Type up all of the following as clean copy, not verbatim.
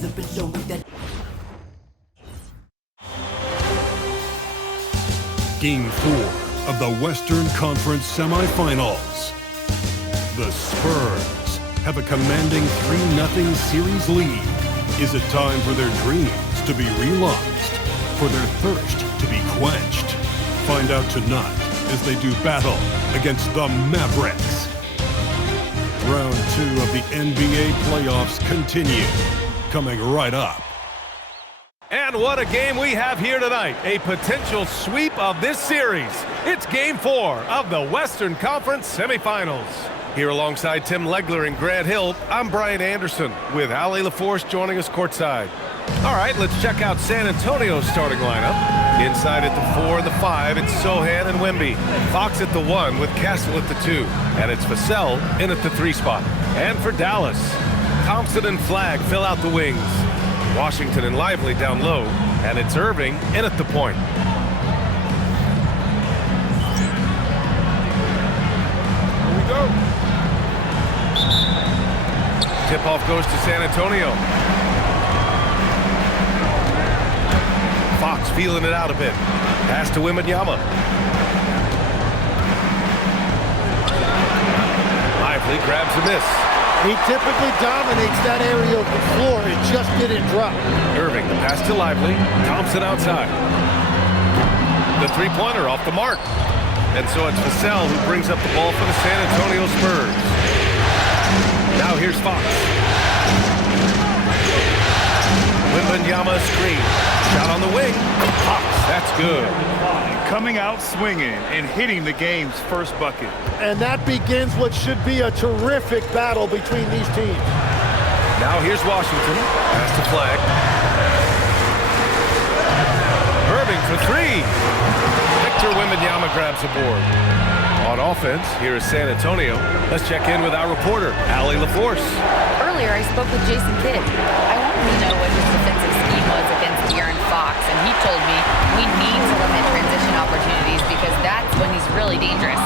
hands up and show me that. Game 4 of the Western Conference semifinals. The Spurs have a commanding 3-0 series lead. Is it time for their dreams to be realized? For their thirst to be quenched? Find out tonight as they do battle against the Mavericks. Round 2 of the NBA playoffs continue. Coming right up. And what a game we have here tonight. A potential sweep of this series. It's Game 4 of the Western Conference semifinals. Here alongside Tim Legler and Grant Hill, I'm Brian Anderson with Ali LaForce joining us courtside. All right, let's check out San Antonio's starting lineup. Inside at the 4 and the 5, it's Sohan and Wemby. Fox at the 1 with Castle at the 2. And it's Vassell in at the 3 spot. And for Dallas, Thompson and Flagg fill out the wings. Washington and Lively down low, and it's Irving in at the point. Here we go. Tip-off goes to San Antonio. Fox feeling it out a bit. Pass to Wembanyama. Lively grabs a miss. He typically dominates that area of the floor. It just didn't drop. Irving, the pass to Lively. Thompson outside. The three-pointer off the mark. And so it's Vassell who brings up the ball for the San Antonio Spurs. Now here's Fox. Wembanyama screen. Shot on the wing. Fox, that's good. Coming out swinging and hitting the game's first bucket. And that begins what should be a terrific battle between these teams. Now here's Washington. Pass to Flagg. Irving for 3. Victor Wembanyama grabs the board. On offense, here is San Antonio. Let's check in with our reporter, Ali LaForce. Earlier, I spoke with Jason Kidd. I wanted to know what his defensive scheme was against De'Aaron Fox, and he told me we need to limit transition opportunities because that's when he's really dangerous.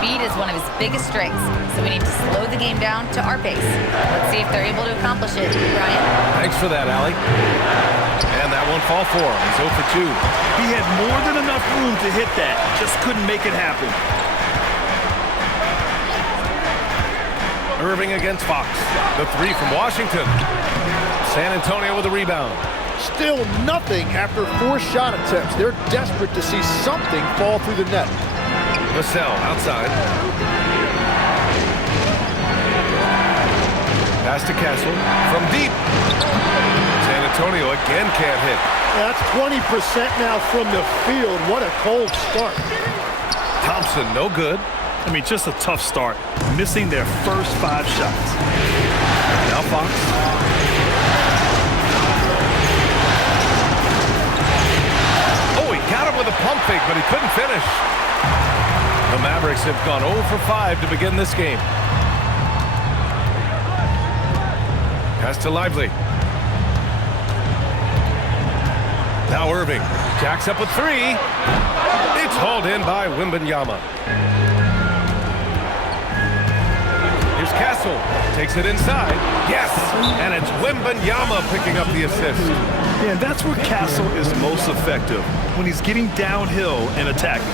Speed is one of his biggest strengths, so we need to slow the game down to our pace. Let's see if they're able to accomplish it. Brian? Thanks for that, Ali. And that won't fall for him. He's 0 for 2. He had more than enough room to hit that, just couldn't make it happen. Irving against Fox. The 3 from Washington. San Antonio with a rebound. Still nothing after 4 shot attempts. They're desperate to see something fall through the net. Vassell outside. Pass to Castle from deep. San Antonio again can't hit. That's 20% now from the field. What a cold start. Thompson, no good. I mean, just a tough start, missing their first 5 shots. Now Fox. Oh, he got him with a pump fake, but he couldn't finish. The Mavericks have gone 0 for 5 to begin this game. Pass to Lively. Now Irving jacks up a 3. It's hauled in by Wembanyama. Here's Castle. Takes it inside. Yes! And it's Wembanyama picking up the assist. Yeah, and that's where Castle is most effective, when he's getting downhill and attacking.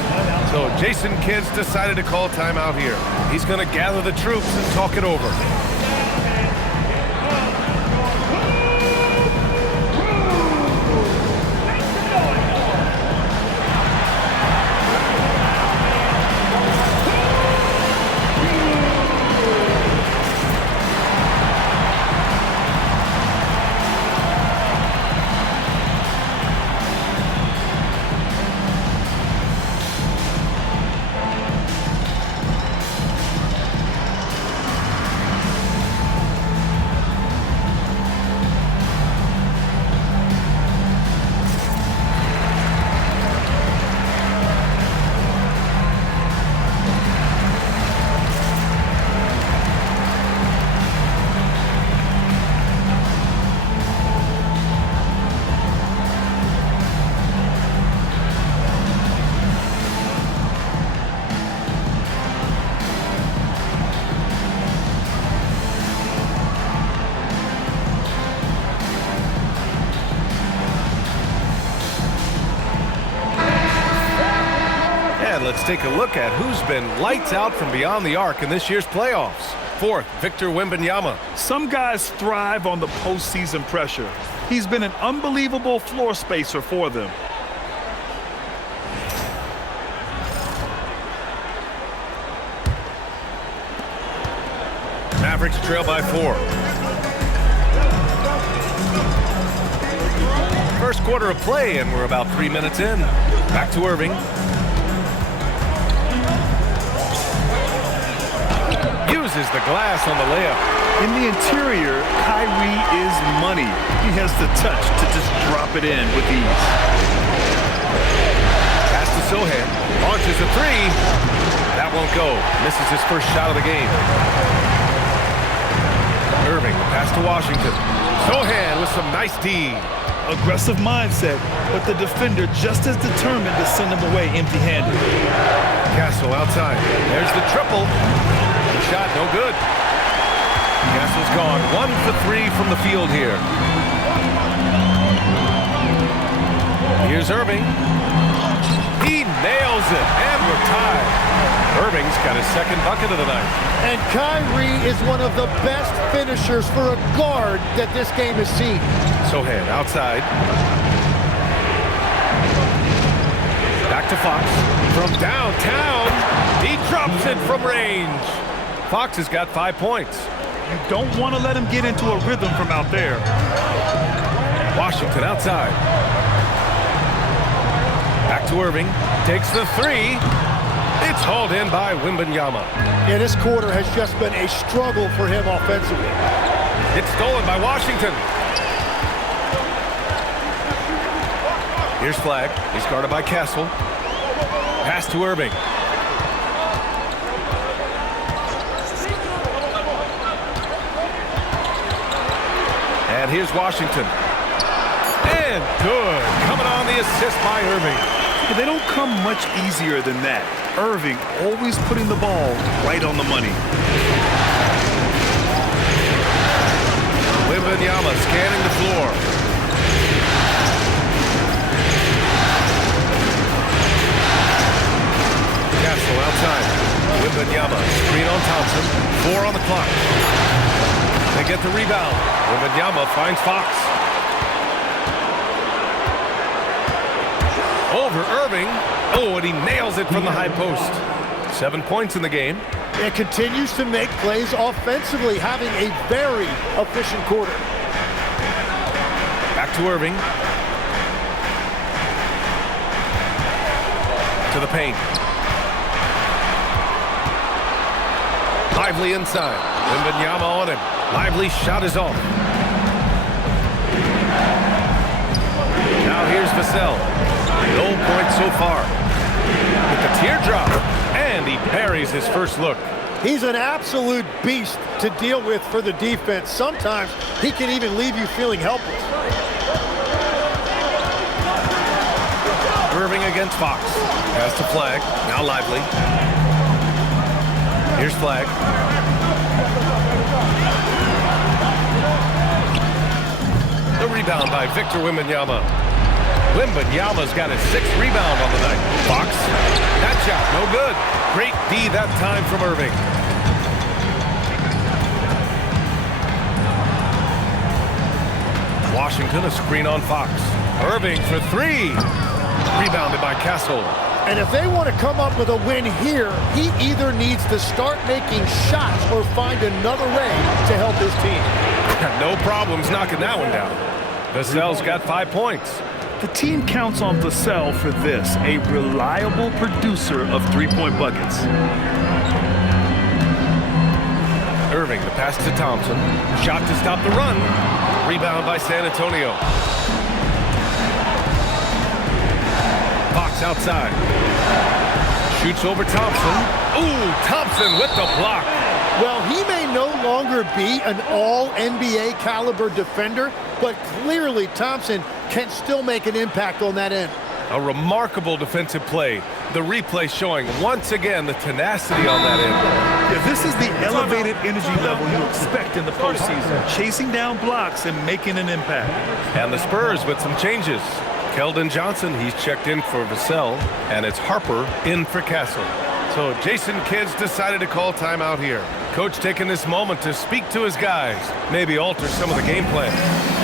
So Jason Kidd's decided to call timeout here. He's going to gather the troops and talk it over. let's take a look at who's been lights out from beyond the arc in this year's playoffs. Fourth, Victor Wembanyama. Some guys thrive on the postseason pressure. He's been an unbelievable floor spacer for them. Mavericks trail by 4. First quarter of play, and we're about 3 minutes in. Back to Irving. Uses the glass on the layup. In the interior, Kyrie is money. He has the touch to just drop it in with ease. Pass to Sohan. Launches a 3. That won't go. Misses his first shot of the game. Irving, pass to Washington. Sohan with some nice D. Aggressive mindset, but the defender just as determined to send him away empty-handed. Castle outside. There's the triple. The shot no good. Castle's gone 1 for 3 from the field here. Here's Irving. He nails it, and we're tied. Irving's got his second bucket of the night. And Kyrie is one of the best finishers for a guard that this game has seen. Sohan outside. Back to Fox. From downtown, he drops it from range. Fox has got 5 points. You don't want to let him get into a rhythm from out there. Washington outside. Back to Irving. Takes the 3. It's hauled in by Wembanyama. Yeah, this quarter has just been a struggle for him offensively. It's stolen by Washington. Here's Flagg. He's guarded by Castle. Pass to Irving. And here's Washington. And good. Coming on the assist by Irving. They don't come much easier than that. Irving always putting the ball right on the money. Wembanyama scanning the floor. Castle outside. Wembanyama screen on Thompson. 4 on the clock. They get the rebound. Wembanyama finds Fox. Over Irving. Oh, and he nails it from the high post. 7 points in the game. And continues to make plays offensively, having a very efficient quarter. Back to Irving. To the paint. Lively inside. Wembanyama on him. Lively shot is off. Now here's Vassell. No points so far. With the teardrop. And he buries his first look. He's an absolute beast to deal with for the defense. Sometimes he can even leave you feeling helpless. Irving against Fox. Pass to Flagg. Now Lively. Here's Flagg. The rebound by Victor Wembanyama. Wembanyama's got his 6th rebound on the night. Fox. That shot, no good. Great D that time from Irving. Washington, a screen on Fox. Irving for 3. Rebounded by Castle. And if they want to come up with a win here, he either needs to start making shots or find another way to help his team. No problems knocking that one down. Vassell's got 5 points. The team counts on Vassell for this, a reliable producer of three-point buckets. Irving, the pass to Thompson. Shot to stop the run. Rebound by San Antonio. Fox outside. Shoots over Thompson. Ooh, Thompson with the block. Well, he may no longer be an all-NBA caliber defender, but clearly Thompson can still make an impact on that end. A remarkable defensive play. The replay showing once again the tenacity on that end. Yeah, this is the elevated energy level you expect in the postseason. Chasing down blocks and making an impact. And the Spurs with some changes. Keldon Johnson, he's checked in for Vassell, and it's Harper in for Castle. So Jason Kidd's decided to call timeout here. Coach taking this moment to speak to his guys, maybe alter some of the game plan.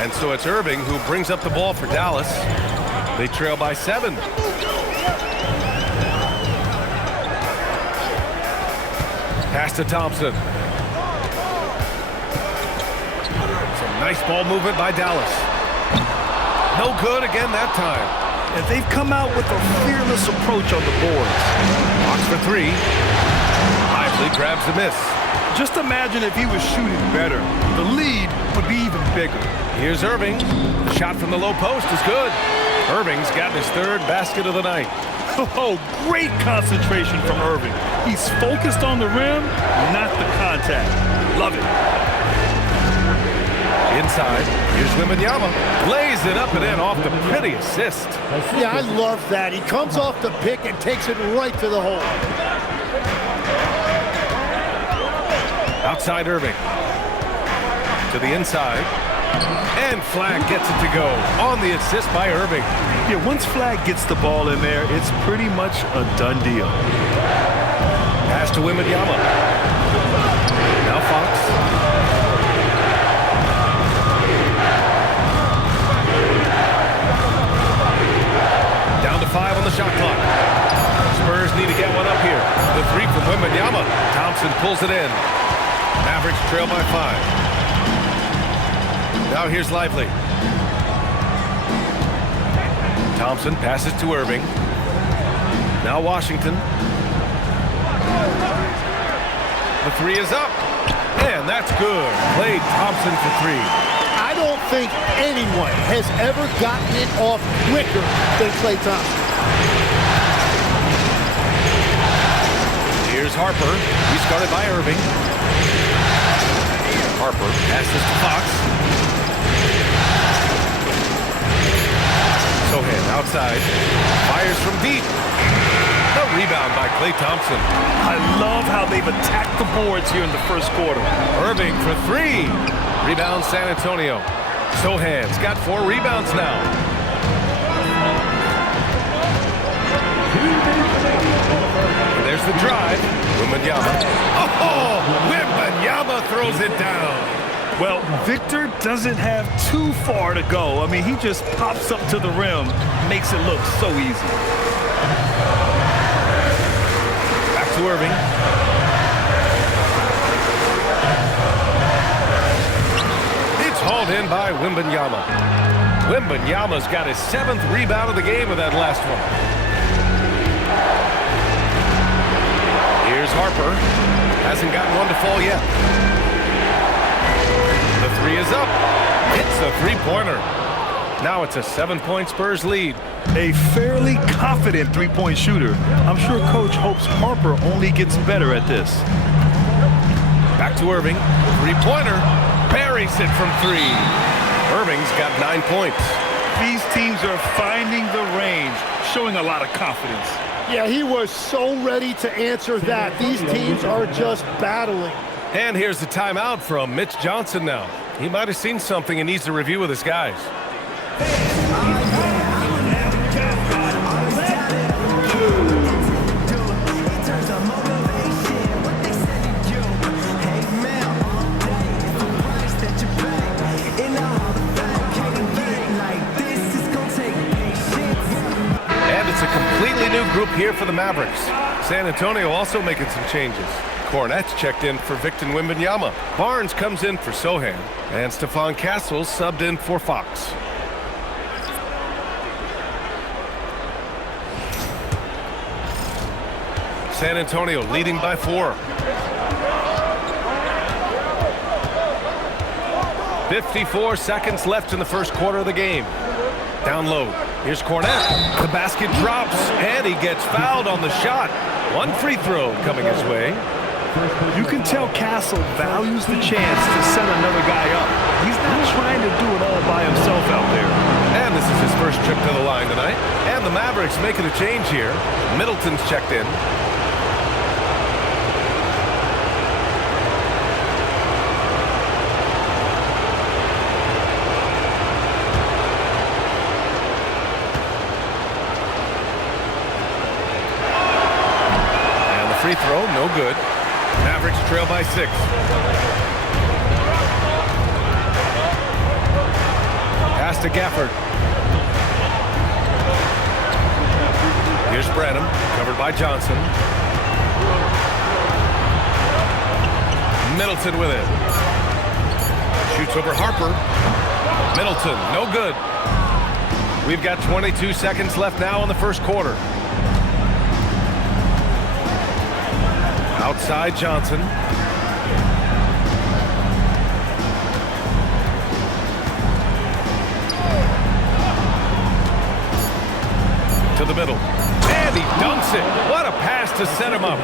And so it's Irving who brings up the ball for Dallas. They trail by 7. Pass to Thompson. Some nice ball movement by Dallas. No good again that time. And they've come out with a fearless approach on the boards. Box for 3. Lively grabs the miss. Just imagine if he was shooting better. The lead would be even bigger. Here's Irving. The shot from the low post is good. Irving's got his 3rd basket of the night. Oh, great concentration from Irving. He's focused on the rim, not the contact. Love it. Inside, here's Wembanyama. Lays it up and in off the pretty assist. Yeah, I love that. He comes off the pick and takes it right to the hole. Outside Irving. To the inside. And Flagg gets it to go on the assist by Irving. Yeah, once Flagg gets the ball in there, it's pretty much a done deal. Pass to Wembanyama. Now Fox. Down to 5 on the shot clock. Spurs need to get one up here. The 3 from Wembanyama. Thompson pulls it in. Mavericks trail by 5. Now here's Lively. Thompson passes to Irving. Now Washington. The 3 is up. And that's good. Klay Thompson for 3. I don't think anyone has ever gotten it off quicker than Klay Thompson. Here's Harper. He's guarded by Irving. Harper passes to Fox. Sohan outside. Fires from deep. The rebound by Klay Thompson. I love how they've attacked the boards here in the first quarter. Irving for 3. Rebound San Antonio. Sohan's got 4 rebounds now. And there's the drive. Wembanyama. Oh, Wembanyama throws it down. Well, Victor doesn't have too far to go. I mean, he just pops up to the rim, makes it look so easy. Back to Irving. It's hauled in by Wembanyama. Wembanyama's got his 7th rebound of the game with that last one. Here's Harper. Hasn't gotten one to fall yet. The 3 is up. It's a 3-pointer. Now it's a 7-point Spurs lead. A fairly confident three-point shooter. I'm sure Coach hopes Harper only gets better at this. Back to Irving. 3-pointer. Buries it from 3. Irving's got 9 points. These teams are finding the range, showing a lot of confidence. Yeah, he was so ready to answer that. These teams are just battling. And here's the timeout from Mitch Johnson now. He might have seen something and needs to review with his guys. And it's a completely new group here for the Mavericks. San Antonio also making some changes. Cornette's checked in for Victor Wembanyama. Barnes comes in for Sohan. And Stephon Castles subbed in for Fox. San Antonio leading by 4. 54 seconds left in the first quarter of the game. Down low. Here's Cornette. The basket drops, and he gets fouled on the shot. 1 free throw coming his way. You can tell Castle values the chance to set another guy up. He's not trying to do it all by himself out there. And this is his first trip to the line tonight. And the Mavericks making a change here. Middleton's checked in. And the free throw, no good. Mavericks trail by 6. Pass to Gafford. Here's Branham, covered by Johnson. Middleton with it. Shoots over Harper. Middleton, no good. We've got 22 seconds left now in the first quarter. Outside Johnson. To the middle. And he dunks it. What a pass to set him up.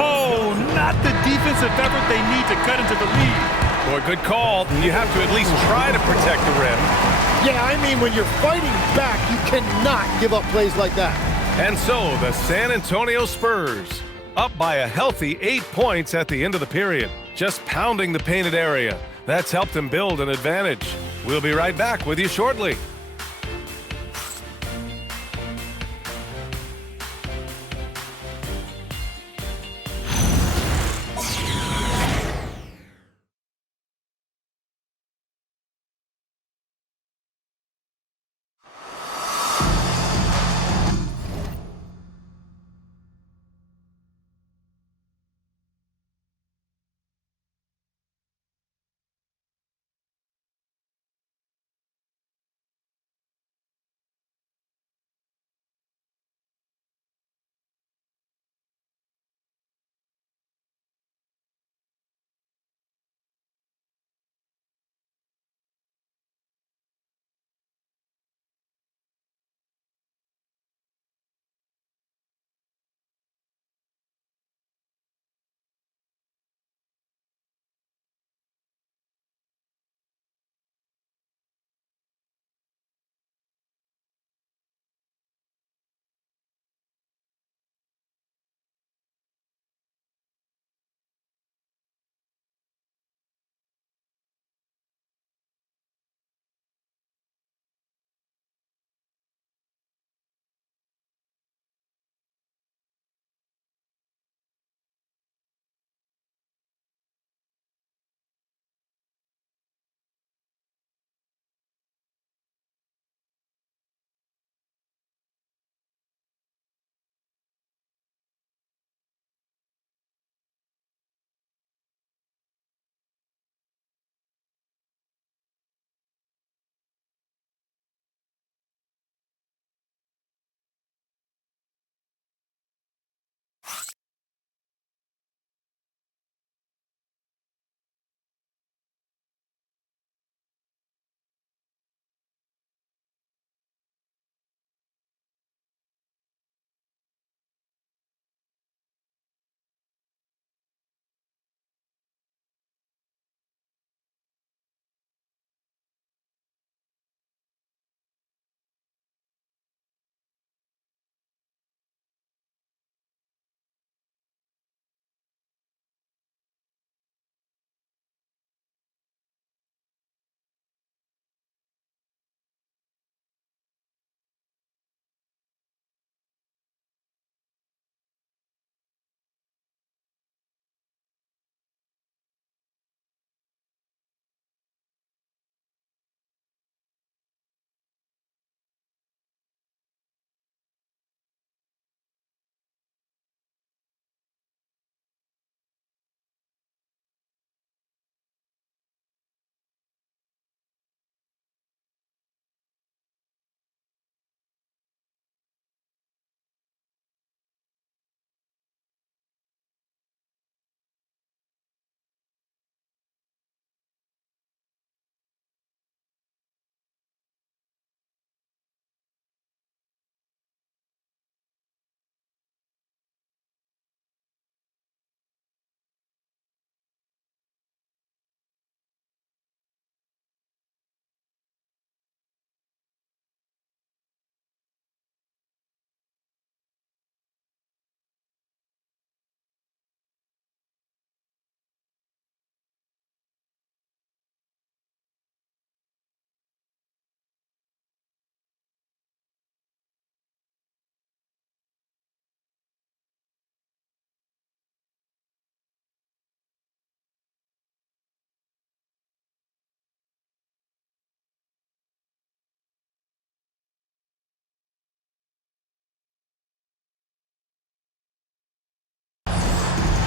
Oh, not the defensive effort they need to cut into the lead. Boy, good call. You have to at least try to protect the rim. Yeah, I mean, when you're fighting back, you cannot give up plays like that. And so the San Antonio Spurs up by a healthy 8 points at the end of the period. Just pounding the painted area. That's helped them build an advantage. We'll be right back with you shortly.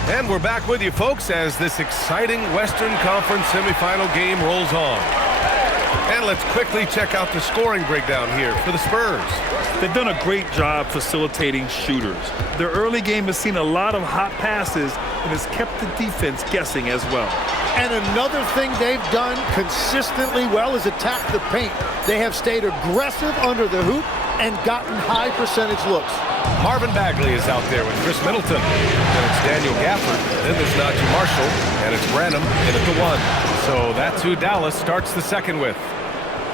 And we're back with you, folks, as this exciting Western Conference semifinal game rolls on. And let's quickly check out the scoring breakdown here for the Spurs. They've done a great job facilitating shooters. Their early game has seen a lot of hot passes and has kept the defense guessing as well. And another thing they've done consistently well is attack the paint. They have stayed aggressive under the hoop and gotten high percentage looks. Marvin Bagley is out there with Chris Middleton. Then it's Daniel Gafford. Then there's Najee Marshall. And it's Branham in at the 1. So that's who Dallas starts the second with.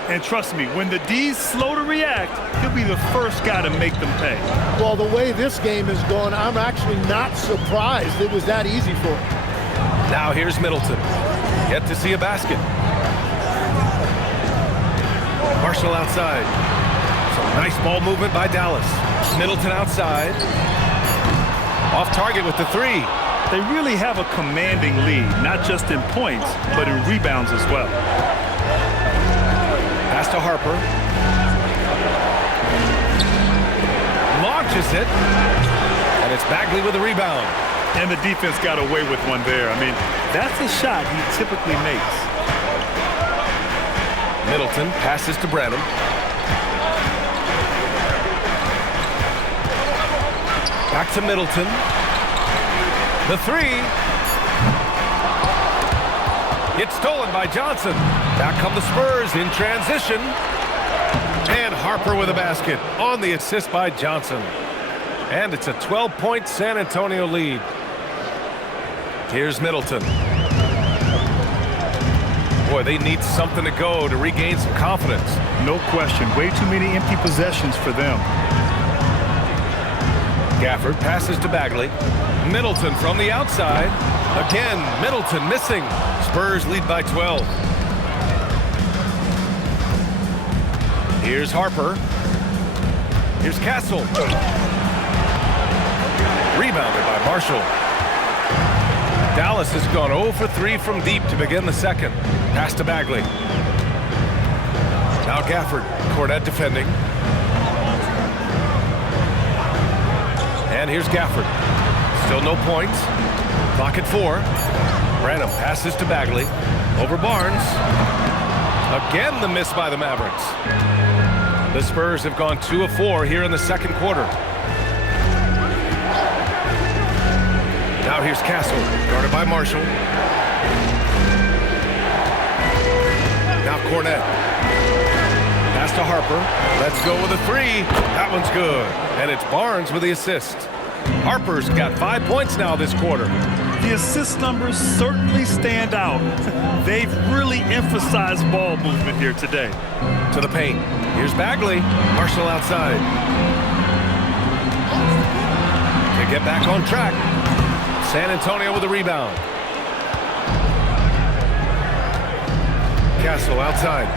And trust me, when the D's slow to react, he'll be the first guy to make them pay. Well, the way this game is going, I'm actually not surprised it was that easy for him. Now here's Middleton. Yet to see a basket. Marshall outside. Some nice ball movement by Dallas. Middleton outside. Off target with the 3. They really have a commanding lead, not just in points, but in rebounds as well. Pass to Harper. Launches it. And it's Bagley with a rebound. And the defense got away with one there. I mean, that's a shot he typically makes. Middleton passes to Branham. Back to Middleton. The 3. It's stolen by Johnson. Back come the Spurs in transition. And Harper with a basket on the assist by Johnson. And it's a 12-point San Antonio lead. Here's Middleton. Boy, they need something to go to regain some confidence. No question. Way too many empty possessions for them. Gafford passes to Bagley. Middleton from the outside. Again, Middleton missing. Spurs lead by 12. Here's Harper. Here's Castle. Rebounded by Marshall. Dallas has gone 0 for 3 from deep to begin the second. Pass to Bagley. Now Gafford. Cornette defending. And here's Gafford. Still no points. Clock at 4. Branham passes to Bagley. Over Barnes. Again the miss by the Mavericks. The Spurs have gone 2 of 4 here in the second quarter. Now here's Castle, guarded by Marshall. Now Cornette. Pass to Harper. Let's go with a 3. That one's good. And it's Barnes with the assist. Harper's got 5 points now this quarter. The assist numbers certainly stand out. They've really emphasized ball movement here today. To the paint. Here's Bagley. Marshall outside. To get back on track. San Antonio with a rebound. Castle outside.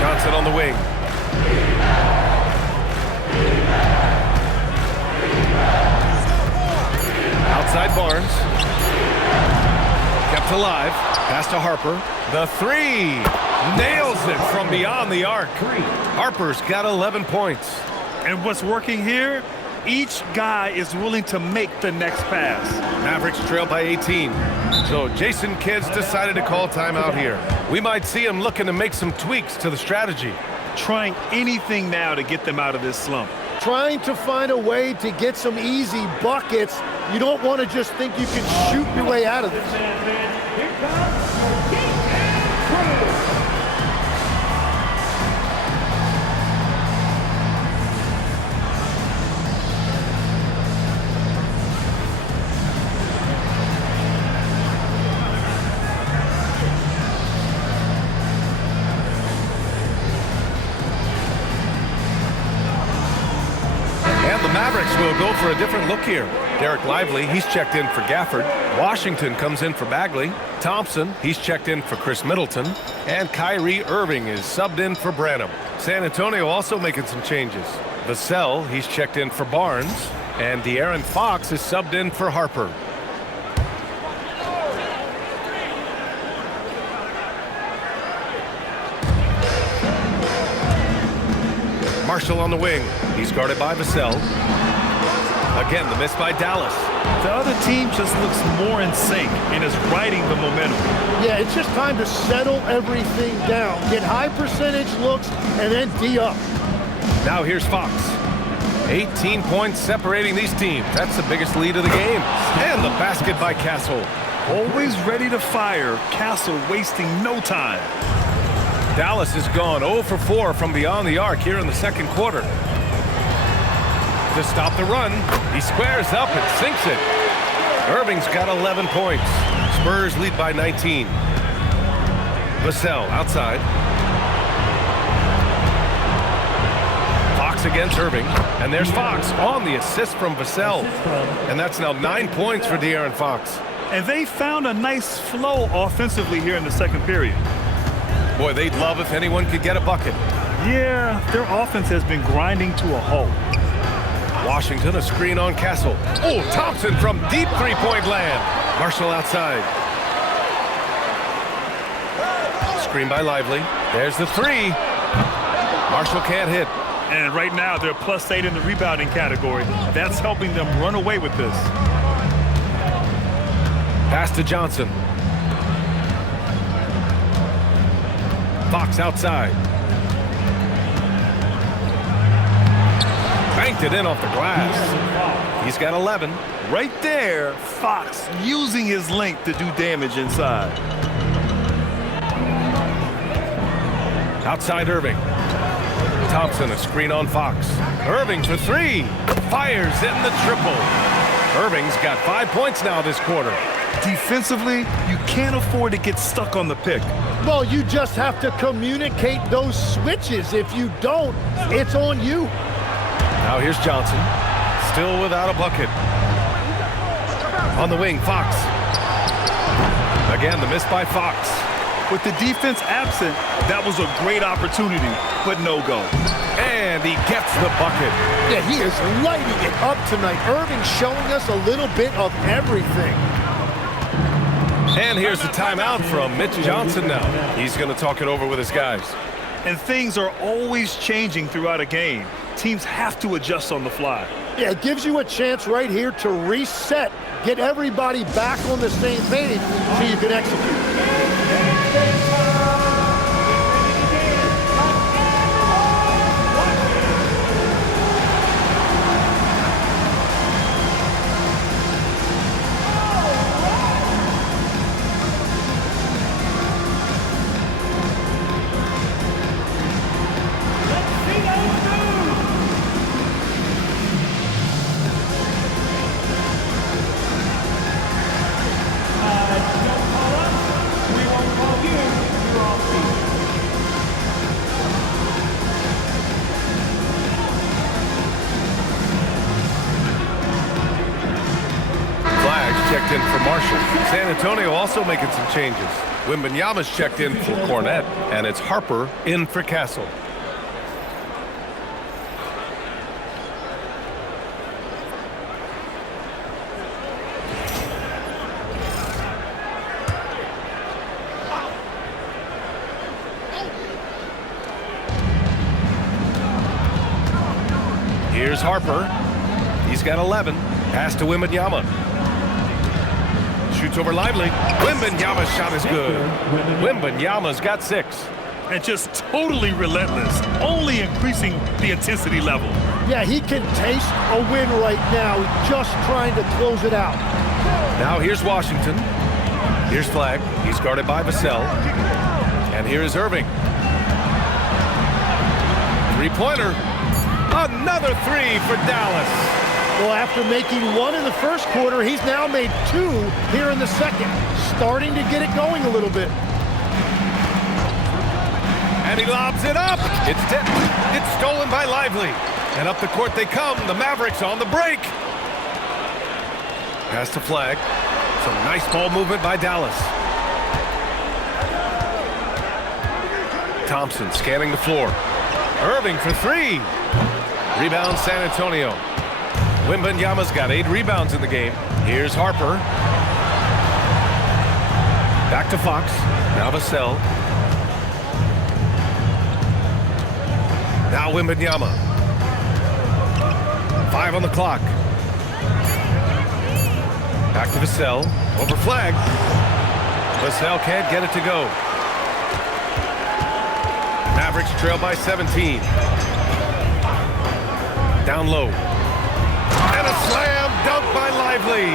Johnson on the wing. Outside Barnes. Kept alive. Pass to Harper. The 3. Nails it from beyond the arc. Harper's got 11 points. And what's working here? Each guy is willing to make the next pass. Mavericks trail by 18. So Jason Kidd's decided to call timeout here. We might see him looking to make some tweaks to the strategy. Trying anything now to get them out of this slump. Trying to find a way to get some easy buckets. You don't want to just think you can shoot your way out of this. Mavericks will go for a different look here. Derek Lively, he's checked in for Gafford. Washington comes in for Bagley. Thompson, he's checked in for Chris Middleton. And Kyrie Irving is subbed in for Branham. San Antonio also making some changes. Vassell, he's checked in for Barnes. And De'Aaron Fox is subbed in for Harper. Marshall on the wing. He's guarded by Vassell. Again, the miss by Dallas. The other team just looks more in sync and is riding the momentum. Yeah, it's just time to settle everything down. Get high percentage looks and then D up. Now here's Fox. 18 points separating these teams. That's the biggest lead of the game. And the basket by Castle. Always ready to fire. Castle wasting no time. Dallas has gone 0 for 4 from beyond the arc here in the second quarter. To stop the run, he squares up and sinks it. Irving's got 11 points. Spurs lead by 19. Vassell outside. Fox against Irving. And there's Fox on the assist from Vassell. And that's now 9 points for De'Aaron Fox. And they found a nice flow offensively here in the second period. Boy, they'd love if anyone could get a bucket. Yeah, their offense has been grinding to a halt. Washington, a screen on Castle. Oh, Thompson from deep three-point land. Marshall outside. Screen by Lively. There's the three. Marshall can't hit. And right now, they're +8 in the rebounding category. That's helping them run away with this. Pass to Johnson. Fox outside. Banked it in off the glass. He's got 11. Right there, Fox using his length to do damage inside. Outside Irving. Thompson, a screen on Fox. Irving for three. Fires in the triple. Irving's got 5 points now this quarter. Defensively, you can't afford to get stuck on the pick. Well, you just have to communicate those switches. If you don't, it's on you. Now here's Johnson. Still without a bucket. On the wing, Fox. Again, the miss by Fox. With the defense absent, that was a great opportunity, but no go. And he gets the bucket. Yeah, he is lighting it up tonight. Irving showing us a little bit of everything. And here's the timeout from Mitch Johnson now. He's going to talk it over with his guys. And things are always changing throughout a game. Teams have to adjust on the fly. Yeah, it gives you a chance right here to reset, get everybody back on the same page so you can execute. Checked in for Marshall. San Antonio also making some changes. Wembanyama's checked in for Cornette, and it's Harper in for Castle. Here's Harper. He's got 11. Pass to Wembanyama. Shoots over Lively. Wembanyama's shot is good. Wembanyama's got 6. And just totally relentless, only increasing the intensity level. Yeah, he can taste a win right now, just trying to close it out. Now here's Washington. Here's Flagg. He's guarded by Vassell. And here is Irving. Three-pointer. Another three for Dallas. Well, after making one in the first quarter, he's now made 2 here in the second. Starting to get it going a little bit. And he lobs it up. It's tipped. It's stolen by Lively. And up the court they come. The Mavericks on the break. Pass to Flagg. Some nice ball movement by Dallas. Thompson scanning the floor. Irving for 3. Rebound San Antonio. Wembanyama's got 8 rebounds in the game. Here's Harper. Back to Fox. Now Vassell. Now Now Wembanyama. 5 on the clock. Back to Vassell. Over flag. Vassell can't get it to go. Mavericks trail by 17. Down low. And a slam dunk by Lively.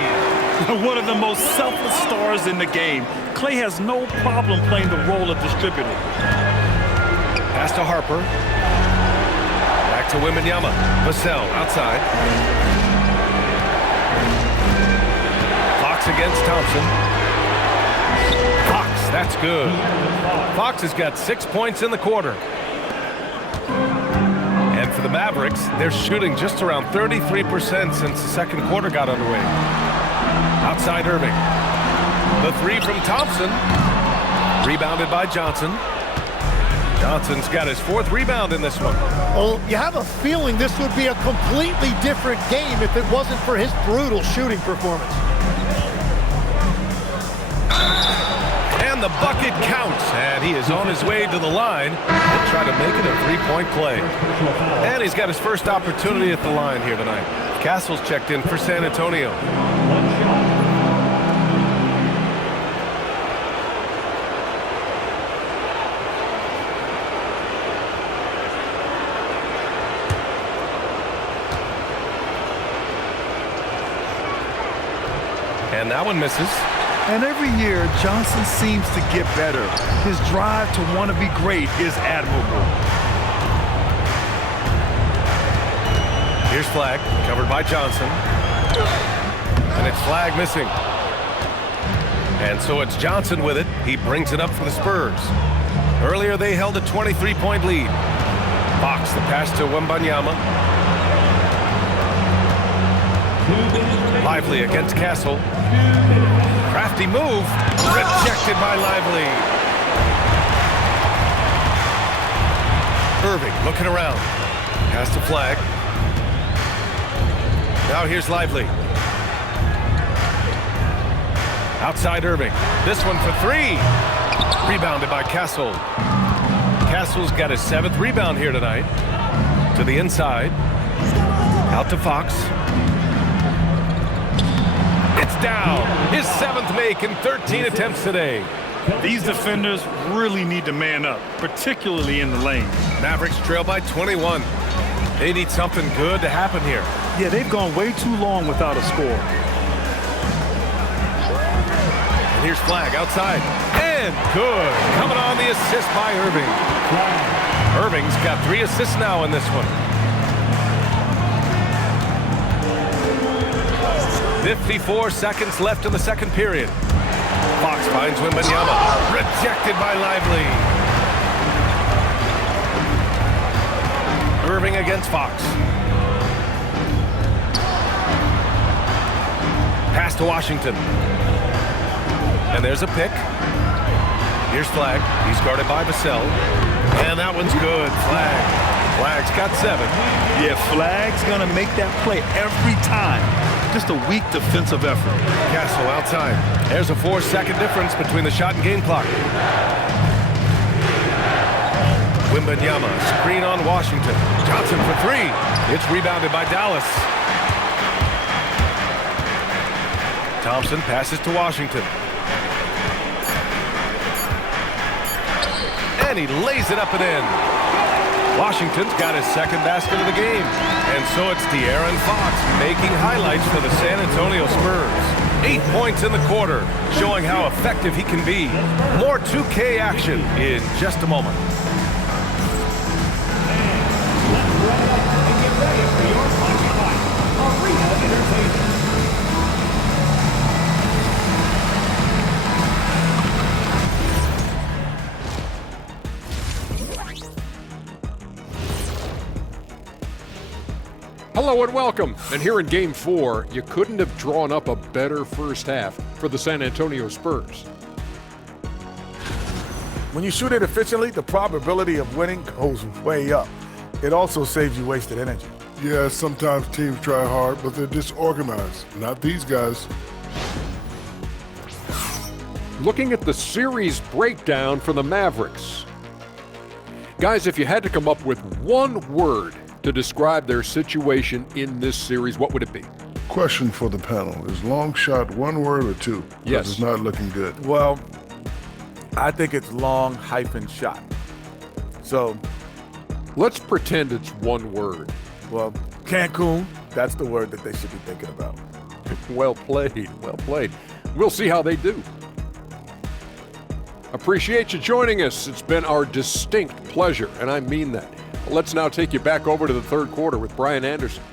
One of the most selfless stars in the game. Clay has no problem playing the role of distributor. Pass to Harper. Back to Wembanyama. Vassell outside. Fox against Thompson. Fox, that's good. Fox has got 6 points in the quarter. And for the Mavericks, they're shooting just around 33% since the second quarter got underway. Outside Irving. The three from Thompson. Rebounded by Johnson. Johnson's got his 4th rebound in this one. Well, you have a feeling this would be a completely different game if it wasn't for his brutal shooting performance. And the bucket counts, and he is on his way to the line. He'll try to make it a 3-point play. And he's got his first opportunity at the line here tonight. Castle's checked in for San Antonio. And that one misses. And every year, Johnson seems to get better. His drive to want to be great is admirable. Here's Flag, covered by Johnson. And it's Flag missing. And so it's Johnson with it. He brings it up for the Spurs. Earlier, they held a 23-point lead. Fox, the pass to Wembanyama. Lively against Castle. Crafty move. Rejected by Lively. Irving looking around. Pass to Flag. Now here's Lively. Outside Irving. This one for 3. Rebounded by Castle. Castle's got his 7th rebound here tonight. To the inside. Out to Fox. It's down. His 7th make in 13 attempts today. These defenders really need to man up, particularly in the lane. Mavericks trail by 21. They need something good to happen here. Yeah, they've gone way too long without a score. And here's Flag outside. And good. Coming on the assist by Irving. Irving's got 3 assists now in this one. 54 seconds left in the second period. Fox finds Wembanyama. Rejected by Lively. Irving against Fox. Pass to Washington. And there's a pick. Here's Flag. He's guarded by Vassell. And that one's good. Flag's got 7. Yeah, Flag's going to make that play every time. Just a weak defensive effort. Castle outside. There's a 4-second difference between the shot and game clock. Wembanyama, screen on Washington. Johnson for 3. It's rebounded by Dallas. Thompson passes to Washington. And he lays it up and in. Washington's got his 2nd basket of the game. And so it's De'Aaron Fox making highlights for the San Antonio Spurs. 8 points in the quarter, showing how effective he can be. More 2K action in just a moment. Hello and welcome. And here in Game 4, you couldn't have drawn up a better first half for the San Antonio Spurs. When you shoot it efficiently, the probability of winning goes way up. It also saves you wasted energy. Yeah, sometimes teams try hard, but they're disorganized. Not these guys. Looking at the series breakdown for the Mavericks. Guys, if you had to come up with one word to describe their situation in this series, what would it be? Question for the panel. Is long shot one word or two? 'Cause Yes. It's not looking good. Well, I think it's long-shot. So, Let's pretend it's one word. well, Cancun, that's the word that they should be thinking about. Well played, well played. We'll see how they do. Appreciate you joining us. It's been our distinct pleasure, and I mean that. Let's now take you back over to the third quarter with Brian Anderson.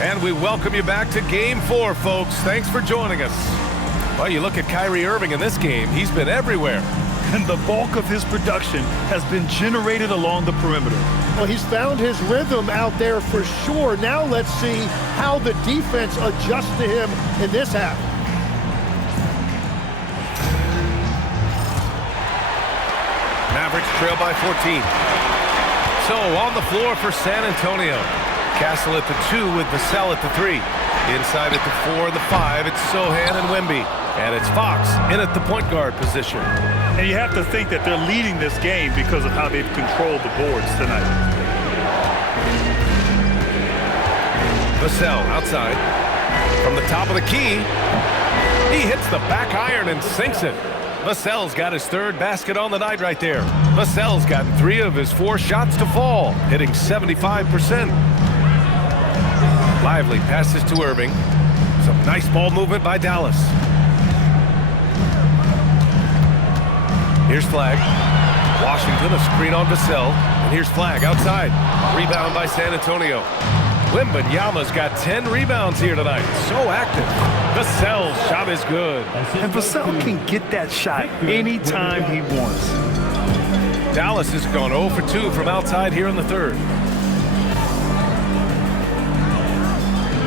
And we welcome you back to Game 4, folks. Thanks for joining us. Well, you look at Kyrie Irving in this game. He's been everywhere. And the bulk of his production has been generated along the perimeter. Well, he's found his rhythm out there for sure. Now let's see how the defense adjusts to him in this half. Mavericks trail by 14. So on the floor for San Antonio. Castle at the 2 with Vassell at the 3. Inside at the 4 and the 5, it's Sohan and Wemby. And it's Fox in at the point guard position. And you have to think that they're leading this game because of how they've controlled the boards tonight. Vassell outside. From the top of the key, he hits the back iron and sinks it. Vassell's got his 3rd basket on the night right there. Vassell's gotten 3 of his 4 shots to fall, hitting 75%. Lively passes to Irving. Some nice ball movement by Dallas. Here's Flag. Washington, a screen on Vassell. And here's Flag outside. Rebound by San Antonio. Wembanyama's got 10 rebounds here tonight. So active. Vassell's shot is good. And Vassell can get that shot anytime he wants. Dallas has gone 0 for 2 from outside here in the 3rd.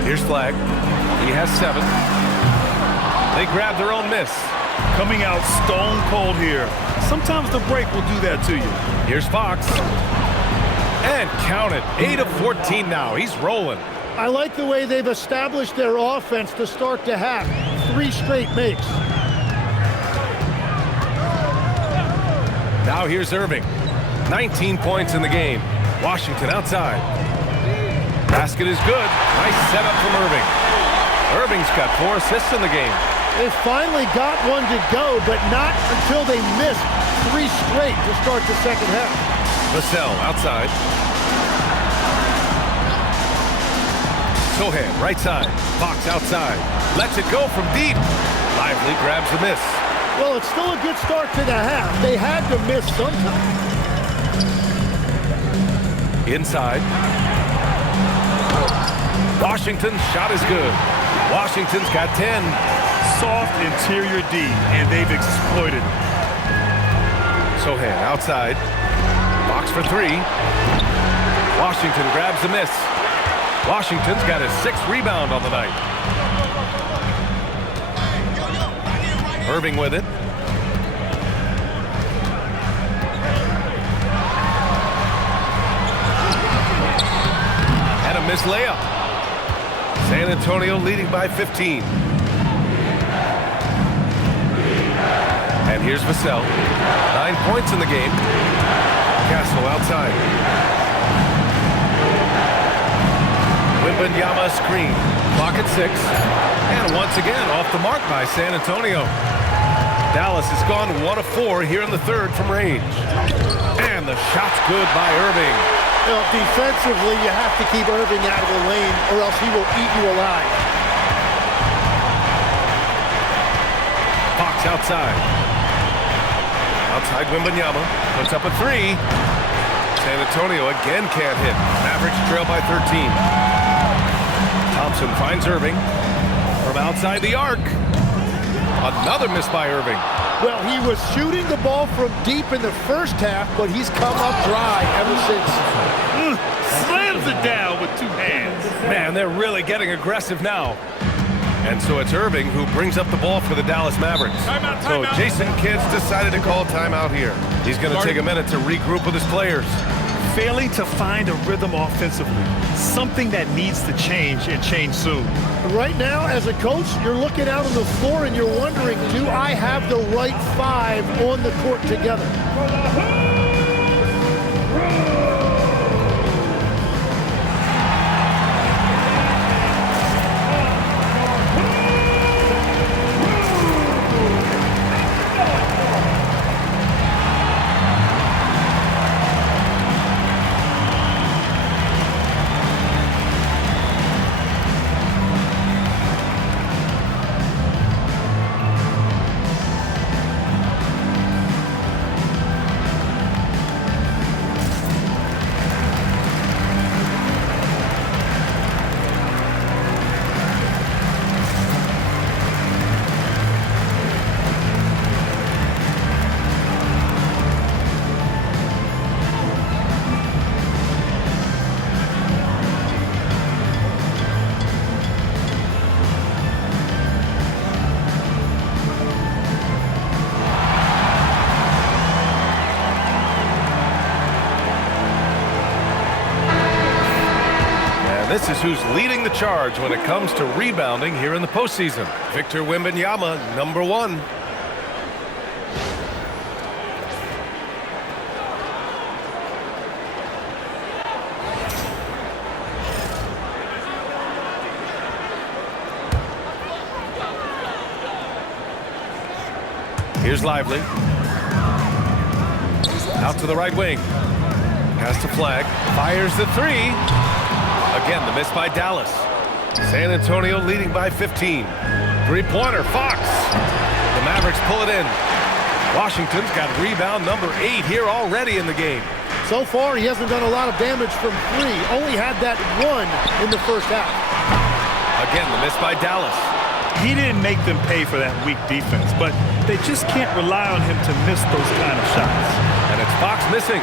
Here's Flag. He has 7. They grab their own miss. Coming out stone cold here. Sometimes the break will do that to you. Here's Fox. And count it. 8 of 14 now. He's rolling. I like the way they've established their offense to start the half. 3 straight makes. Now here's Irving. 19 points in the game. Washington outside. Basket is good. Nice setup from Irving. Irving's got 4 assists in the game. They finally got one to go, but not until they missed 3 straight to start the second half. Vassell outside. Sohan right side. Fox outside. Lets it go from deep. Lively grabs the miss. Well, it's still a good start to the half. They had to miss sometime. Inside. Washington's shot is good. Washington's got 10. Soft interior D, and they've exploited it. Sohan outside. Fox for 3. Washington grabs the miss. Washington's got his 6th rebound on the night. Irving with it. And a missed layup. San Antonio leading by 15. And here's Vassell. 9 points in the game. Castle outside. Wembanyama screen. Clock at 6. And once again off the mark by San Antonio. Dallas has gone 1 of 4 here in the 3rd from range. And the shot's good by Irving. You know, defensively, you have to keep Irving out of the lane or else he will eat you alive. Fox outside. Outside Wembanyama. Puts up a 3. San Antonio again can't hit. Mavericks trail by 13. Thompson finds Irving. From outside the arc. Another miss by Irving. Well, he was shooting the ball from deep in the first half, but he's come up dry ever since. Slams it down with 2 hands. Man, they're really getting aggressive now. And so it's Irving who brings up the ball for the Dallas Mavericks. So Jason Kidd's decided to call timeout here. He's going to take a minute to regroup with his players. Failing to find a rhythm offensively. Something that needs to change and change soon. Right now, as a coach, you're looking out on the floor and you're wondering, do I have the right 5 on the court together? who's leading the charge when it comes to rebounding here in the postseason. Victor Wembanyama, number 1. Here's Lively. Out to the right wing. Has to flag. Fires the 3. Again, the miss by Dallas. San Antonio leading by 15. Three-pointer, Fox. The Mavericks pull it in. Washington's got rebound number 8 here already in the game. So far, he hasn't done a lot of damage from 3. Only had that 1 in the first half. Again, the miss by Dallas. He didn't make them pay for that weak defense, but they just can't rely on him to miss those kind of shots. And it's Fox missing.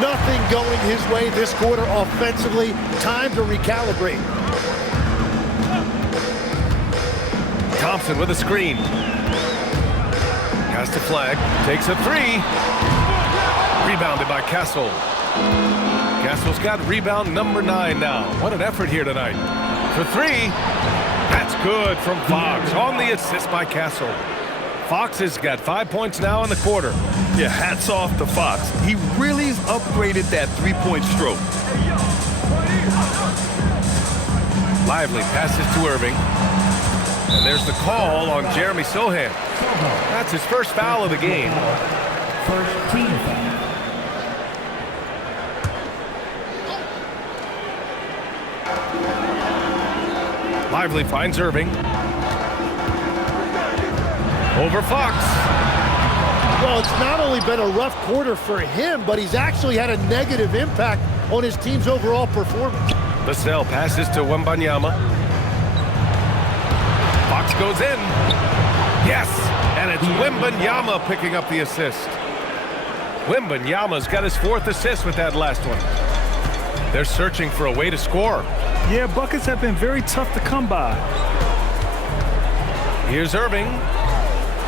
Nothing going his way this quarter offensively. Time to recalibrate. Thompson with a screen. Has to flag. Takes a 3. Rebounded by Castle. Castle's got rebound number 9 now. What an effort here tonight. For 3. That's good from Fox on the assist by Castle. Fox has got 5 points now in the quarter. Yeah, hats off to Fox. He really has upgraded that three-point stroke. Lively passes to Irving. And there's the call on Jeremy Sohan. That's his first foul of the game. First team foul. Lively finds Irving. Over Fox. Well, it's not only been a rough quarter for him, but he's actually had a negative impact on his team's overall performance. Vassell passes to Wembanyama. Fox goes in. Yes, and it's Wembanyama picking up the assist. Wembanyama's got his 4th assist with that last one. They're searching for a way to score. Yeah, buckets have been very tough to come by. Here's Irving.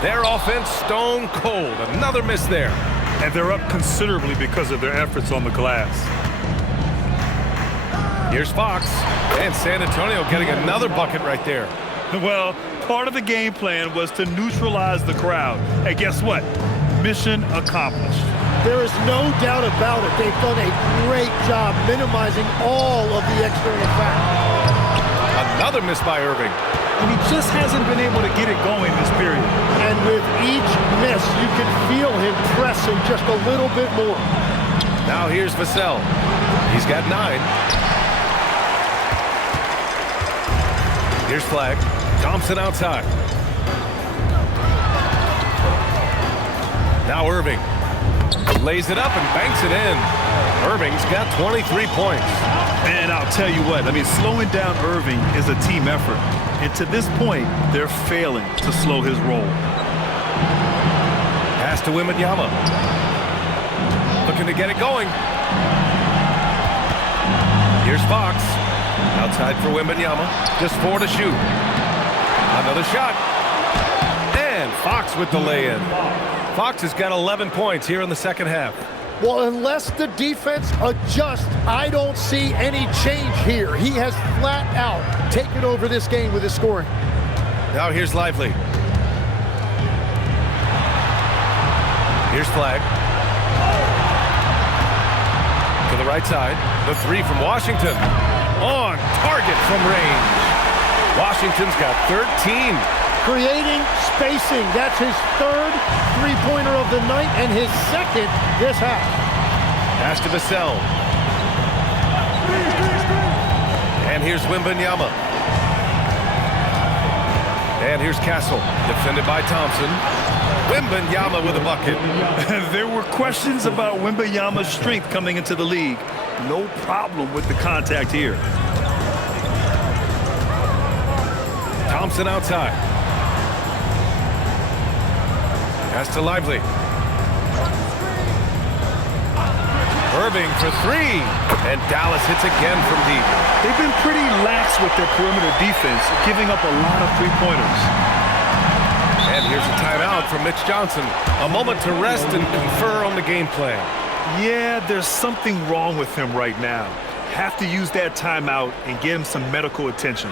Their offense stone cold. Another miss there. And they're up considerably because of their efforts on the glass. Here's Fox. And San Antonio getting another bucket right there. Well, part of the game plan was to neutralize the crowd. And guess what? Mission accomplished. There is no doubt about it. They've done a great job minimizing all of the external factors. Another miss by Irving. And he just hasn't been able to get it going this period. And with each miss, you can feel him pressing just a little bit more. Now here's Vassell. He's got 9. Here's Flag. Thompson outside. Now Irving. Lays it up and banks it in. Irving's got 23 points. And I'll tell you what, I mean, slowing down Irving is a team effort. And to this point, they're failing to slow his roll. Pass to Wembanyama. Looking to get it going. Here's Fox. Outside for Wembanyama. Just 4 to shoot. Another shot. And Fox with the lay-in. Fox has got 11 points here in the second half. Well, unless the defense adjusts, I don't see any change here. He has flat out taken over this game with his scoring. Now here's Lively. Here's Flag. To the right side. The 3 from Washington. On target from range. Washington's got 13. Creating spacing. That's his 3rd three-pointer of the night and his 2nd this half. Pass to Vassell. And here's Wembanyama. And here's Castle. Defended by Thompson. Wembanyama with a bucket. There were questions about Wembanyama's strength coming into the league. No problem with the contact here. Thompson outside. Pass to Lively. Irving for 3. And Dallas hits again from deep. They've been pretty lax with their perimeter defense, giving up a lot of three-pointers. And here's a timeout from Mitch Johnson. A moment to rest and confer on the game plan. Yeah, there's something wrong with him right now. Have to use that timeout and get him some medical attention.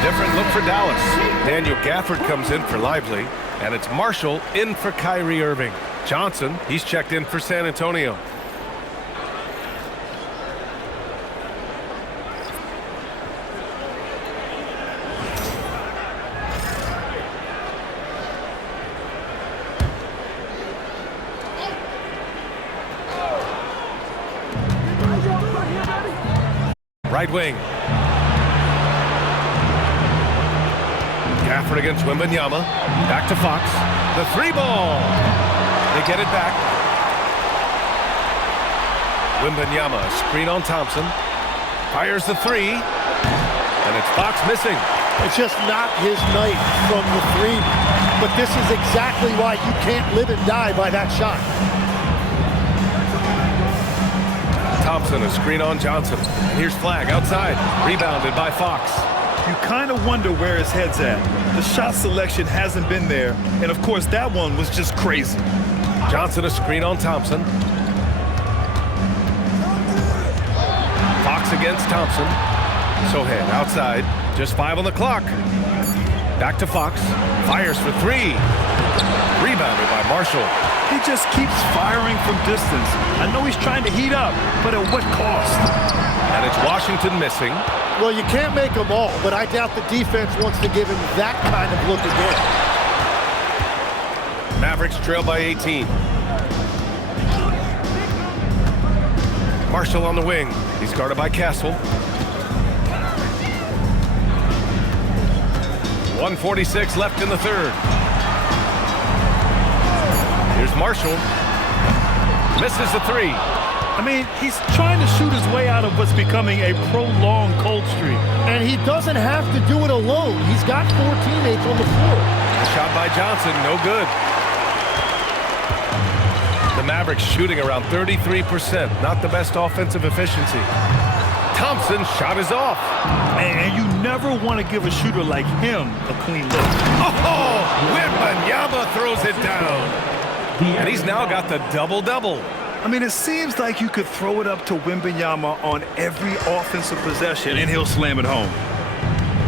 Different look for Dallas. Daniel Gafford comes in for Lively, and it's Marshall in for Kyrie Irving. Johnson, he's checked in for San Antonio. Right wing. Gafford against Wembanyama. Back to Fox. The three ball. They get it back. Wembanyama, screen on Thompson. Fires the three. And it's Fox missing. It's just not his night from the three. But this is exactly why you can't live and die by that shot. Thompson, a screen on Johnson. And here's Flag outside. Rebounded by Fox. You kind of wonder where his head's at. The shot selection hasn't been there, and of course that one was just crazy. Johnson, a screen on Thompson. Fox against Thompson. Sohan outside, just 5 on the clock. Back to Fox, fires for 3. Rebounded by Marshall. He just keeps firing from distance. I know he's trying to heat up, but at what cost? And it's Washington missing. Well, you can't make them all, but I doubt the defense wants to give him that kind of look again. Mavericks trail by 18. Marshall on the wing. He's guarded by Castle. 1:46 left in the third. Here's Marshall. Misses the three. I mean, he's trying to shoot his way out of what's becoming a prolonged cold streak. And he doesn't have to do it alone. He's got 4 teammates on the floor. Shot by Johnson, no good. Mavericks shooting around 33%. Not the best offensive efficiency. Thompson's shot is off. And you never want to give a shooter like him a clean look. Oh, Wembanyama throws it down. And he's now got the double-double. I mean, it seems like you could throw it up to Wembanyama on every offensive possession, and he'll slam it home.